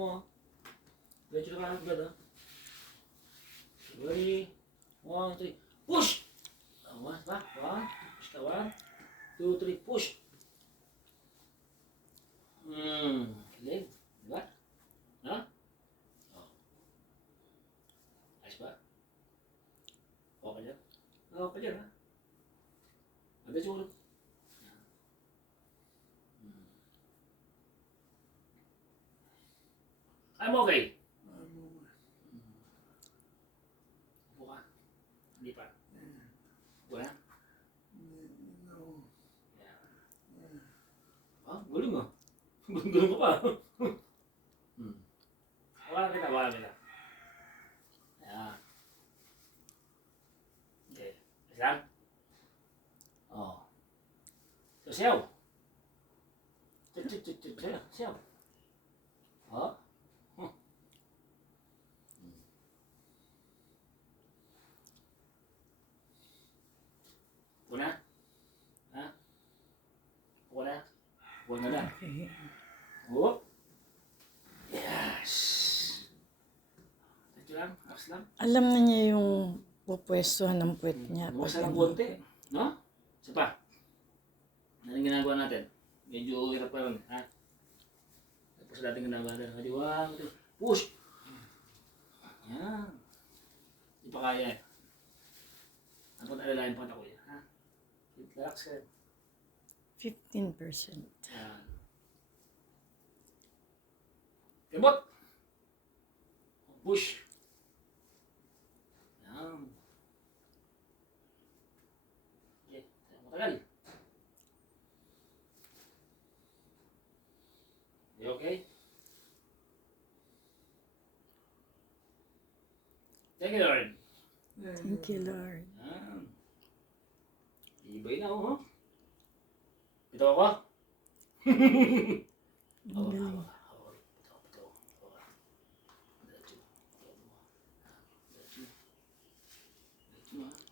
mo. Diretso na kanan agad, ha? Ready? 1, 2, push! One, back. 1, push ka. 1, 2, 3, push! Galing. Diba? Ha? Oh. Ayos ba? Okay dyan? Okay dyan, ha? Agad yung ulo. I'm okay. Upo ka. Hindi pa. Wala? Ah, galing ah. Galing ka pa. Wala kita, wala kita. Ayan. Okay. Isang? Oh. So, siyaw. Siyaw. Oh. Una? Ha? Una? Una na. Oh. Yes. Ito lang, relax lang. Alam na niya yung pupwestuhan ng puwet niya. Bukasan ng konti. No? Isa pa. Anong ginagawa natin? Medyo hirap pa rin. Ha? Tapos sa dating ginagawa natin. Hadi, 1, 2, push! Yan. Hindi pa kaya eh. Ang kung alalayan pa ako yan. Ha? Relax ka. 15%. Yan. Kebot! Push! Yan. Okay. Matagal. You okay? Thank you, Lord. Thank you, Lord. Yan. Ibay na ako, ha? Ito ako? Ang galing.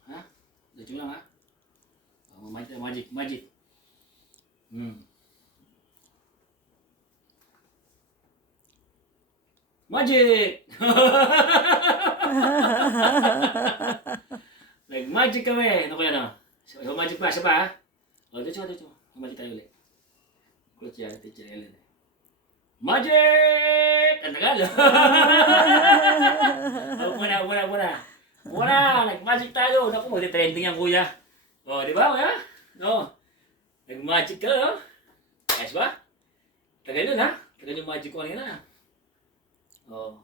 Ha? Diretso lang, ha? Magic. Magic. Nag-magic kami. Ano kaya na? So, magic pa. Siya pa, ha? O, dito. Magic tayo ulit. Kulit siya. Teacher Ellen. Magic! Ang tagal. Muna. Nag-magic tayo. Naku, magti-trending yan, kuya. O, di ba, kuya? No. Nag-magic ka, no? Ayos ba? Tagal yun, ha? Tagal yung magic ko kanina. O.